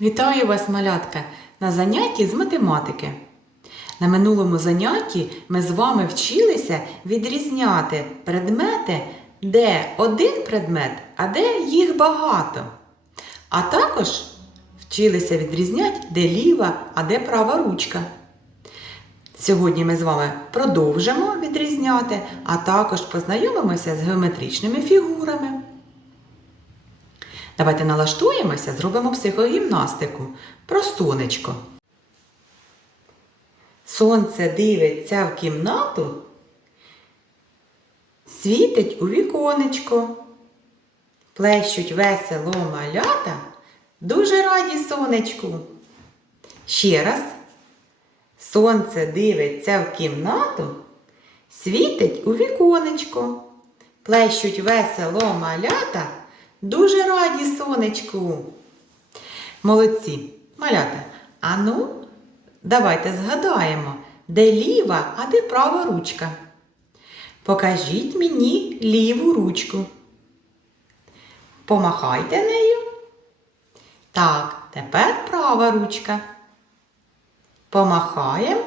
Вітаю вас, малятка, на занятті з математики. На минулому занятті ми з вами вчилися відрізняти предмети, де один предмет, а де їх багато. А також вчилися відрізняти, де ліва, а де права ручка. Сьогодні ми з вами продовжимо відрізняти, а також познайомимося з геометричними фігурами. Давайте налаштуємося, зробимо психогімнастику про сонечко. Сонце дивиться в кімнату, світить у віконечко. Плещуть весело малята, дуже раді сонечку. Ще раз. Сонце дивиться в кімнату, світить у віконечко. Плещуть весело малята, дуже раді сонечку. Молодці, малята. А ну, давайте згадаємо, де ліва, а де права ручка. Покажіть мені ліву ручку. Помахайте нею. Так, тепер права ручка. Помахаємо.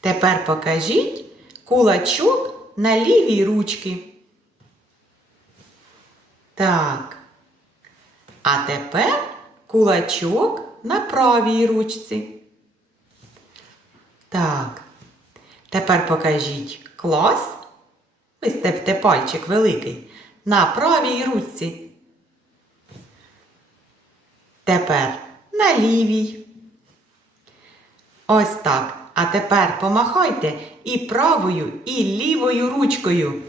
Тепер покажіть кулачок на лівій ручці. Так. А тепер кулачок на правій ручці. Так. Тепер покажіть клас. Виставте пальчик великий на правій ручці. Тепер на лівій. Ось так. А тепер помахайте і правою, і лівою ручкою.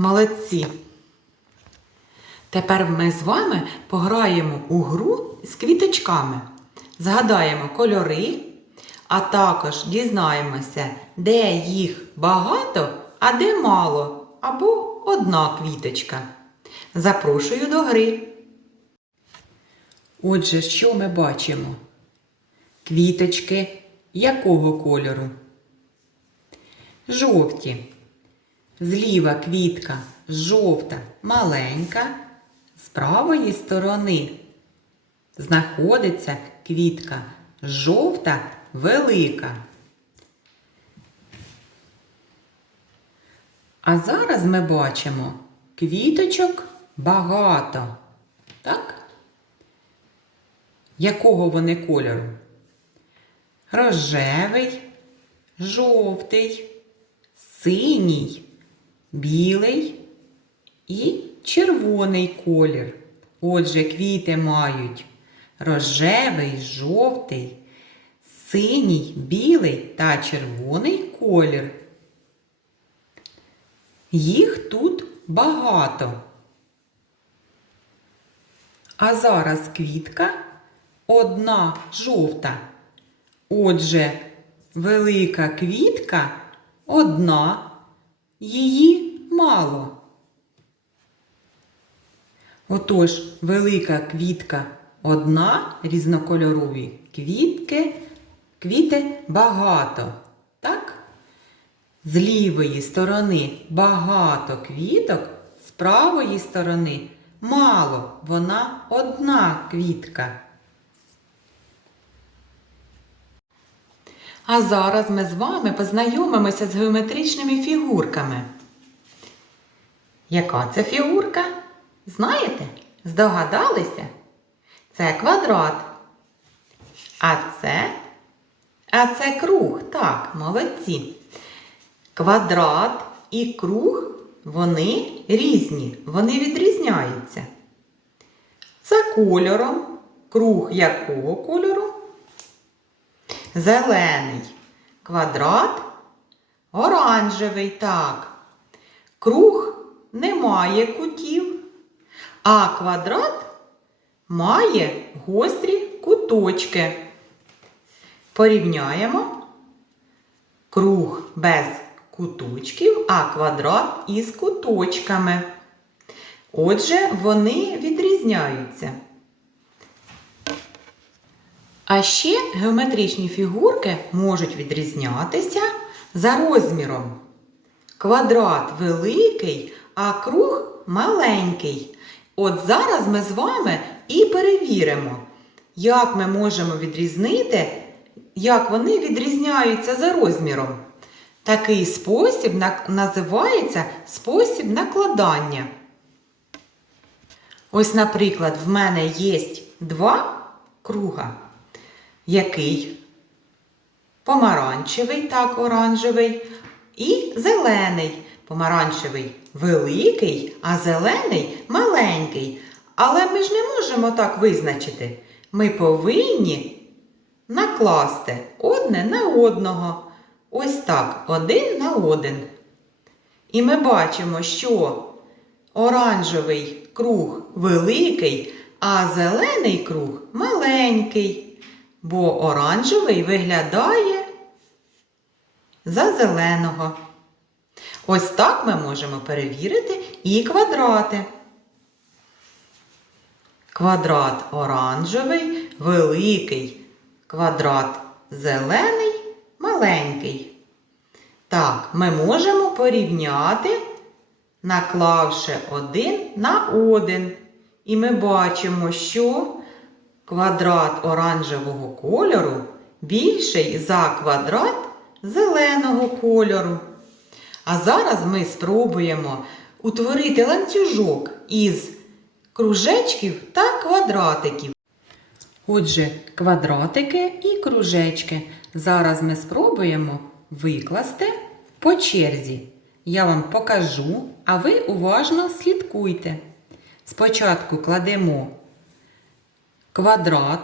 Молодці. Тепер ми з вами пограємо у гру з квіточками. Згадаємо кольори, а також дізнаємося, де їх багато, а де мало, або одна квіточка. Запрошую до гри. Отже, що ми бачимо? Квіточки якого кольору? Жовті. Зліва квітка жовта маленька, з правої сторони знаходиться квітка жовта велика. А зараз ми бачимо квіточок багато. Так? Якого вони кольору? Рожевий, жовтий, синій, білий і червоний колір. Отже, квіти мають рожевий, жовтий, синій, білий та червоний колір. Їх тут багато. А зараз квітка одна жовта. Отже, велика квітка одна, її мало. Отож, велика квітка одна, різнокольорові квітки, квіти багато. Так? З лівої сторони багато квіток, з правої сторони мало, вона одна квітка. А зараз ми з вами познайомимося з геометричними фігурками. Яка це фігурка? Знаєте? Здогадалися? Це квадрат. А це? А це круг. Так, молодці. Квадрат і круг, вони різні, вони відрізняються. За кольором. Круг якого кольору? Зелений. Квадрат оранжевий. Так. Круг не має кутів, а квадрат має гострі куточки. Порівняємо круг без куточків, а квадрат із куточками. Отже, вони відрізняються. А ще геометричні фігурки можуть відрізнятися за розміром. Квадрат великий, а круг маленький. От зараз ми з вами і перевіримо, як ми можемо відрізнити, як вони відрізняються за розміром. Такий спосіб називається спосіб накладання. Ось, наприклад, в мене є два круга. Який? Помаранчевий, так, оранжевий, і зелений. Помаранчевий великий, а зелений маленький. Але ми ж не можемо так визначити. Ми повинні накласти одне на одного. Ось так, один на один. І ми бачимо, що оранжевий круг великий, а зелений круг маленький. Бо оранжевий виглядає за зеленого. Ось так ми можемо перевірити і квадрати. Квадрат оранжевий, великий, квадрат зелений, маленький. Так, ми можемо порівняти, наклавши один на один. І ми бачимо, що квадрат оранжевого кольору більший за квадрат зеленого кольору. А зараз ми спробуємо утворити ланцюжок із кружечків та квадратиків. Отже, квадратики і кружечки. Зараз ми спробуємо викласти по черзі. Я вам покажу, а ви уважно слідкуйте. Спочатку кладемо квадрат,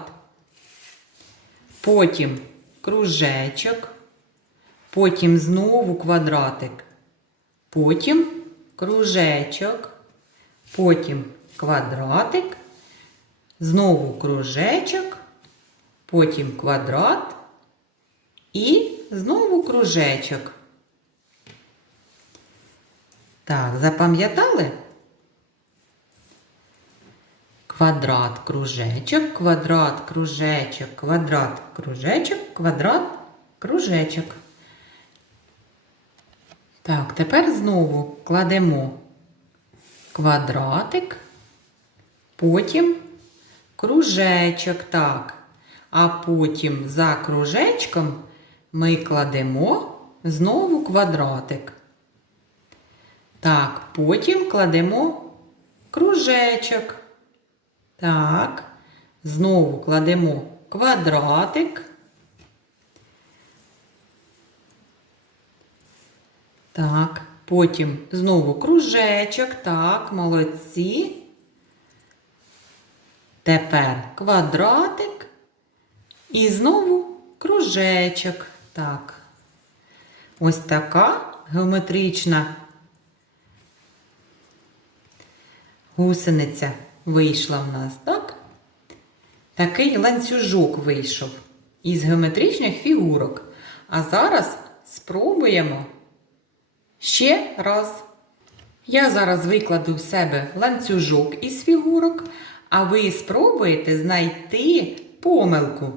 потім кружечок, потім знову квадратик, потім кружечок, потім квадратик, знову кружечок, потім квадрат і знову кружечок. Так, запам'ятали? Квадрат, кружечок, квадрат, кружечок, квадрат, кружечок, квадрат, кружечок. Так, тепер знову кладемо квадратик, потім кружечок, так. А потім за кружечком ми кладемо знову квадратик. Так, потім кладемо кружечок. Так, знову кладемо квадратик. Так, потім знову кружечок. Так, молодці. Тепер квадратик. І знову кружечок. Так. Ось така геометрична гусениця вийшла в нас, так? Такий ланцюжок вийшов із геометричних фігурок. А зараз спробуємо ще раз. Я зараз викладу в себе ланцюжок із фігурок, а ви спробуєте знайти помилку.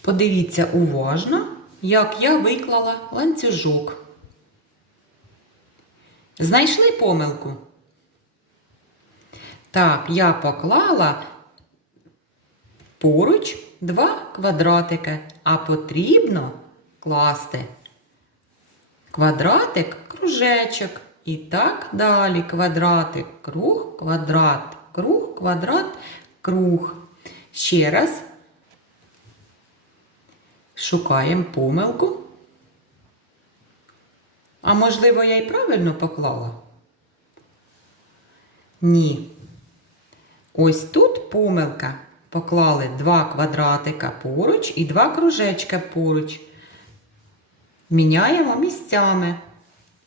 Подивіться уважно, як я виклала ланцюжок. Знайшли помилку? Так, я поклала поруч два квадратики, а потрібно класти квадратик, кружечок. І так далі. Квадратик, круг, квадрат, круг, квадрат, круг. Ще раз шукаємо помилку. А можливо, я й правильно поклала? Ні. Ось тут помилка. Поклали два квадратика поруч і два кружечка поруч. Міняємо місцями.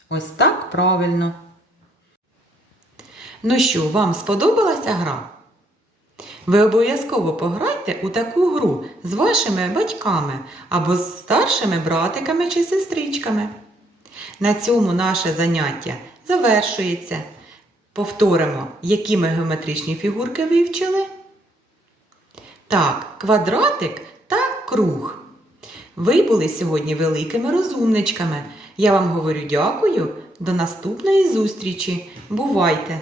Ось так правильно. Ну що, вам сподобалася гра? Ви обов'язково пограйте у таку гру з вашими батьками або з старшими братиками чи сестричками. На цьому наше заняття завершується. Повторимо, які ми геометричні фігурки вивчили. Так, квадратик та круг. Ви були сьогодні великими розумничками. Я вам говорю дякую. До наступної зустрічі. Бувайте!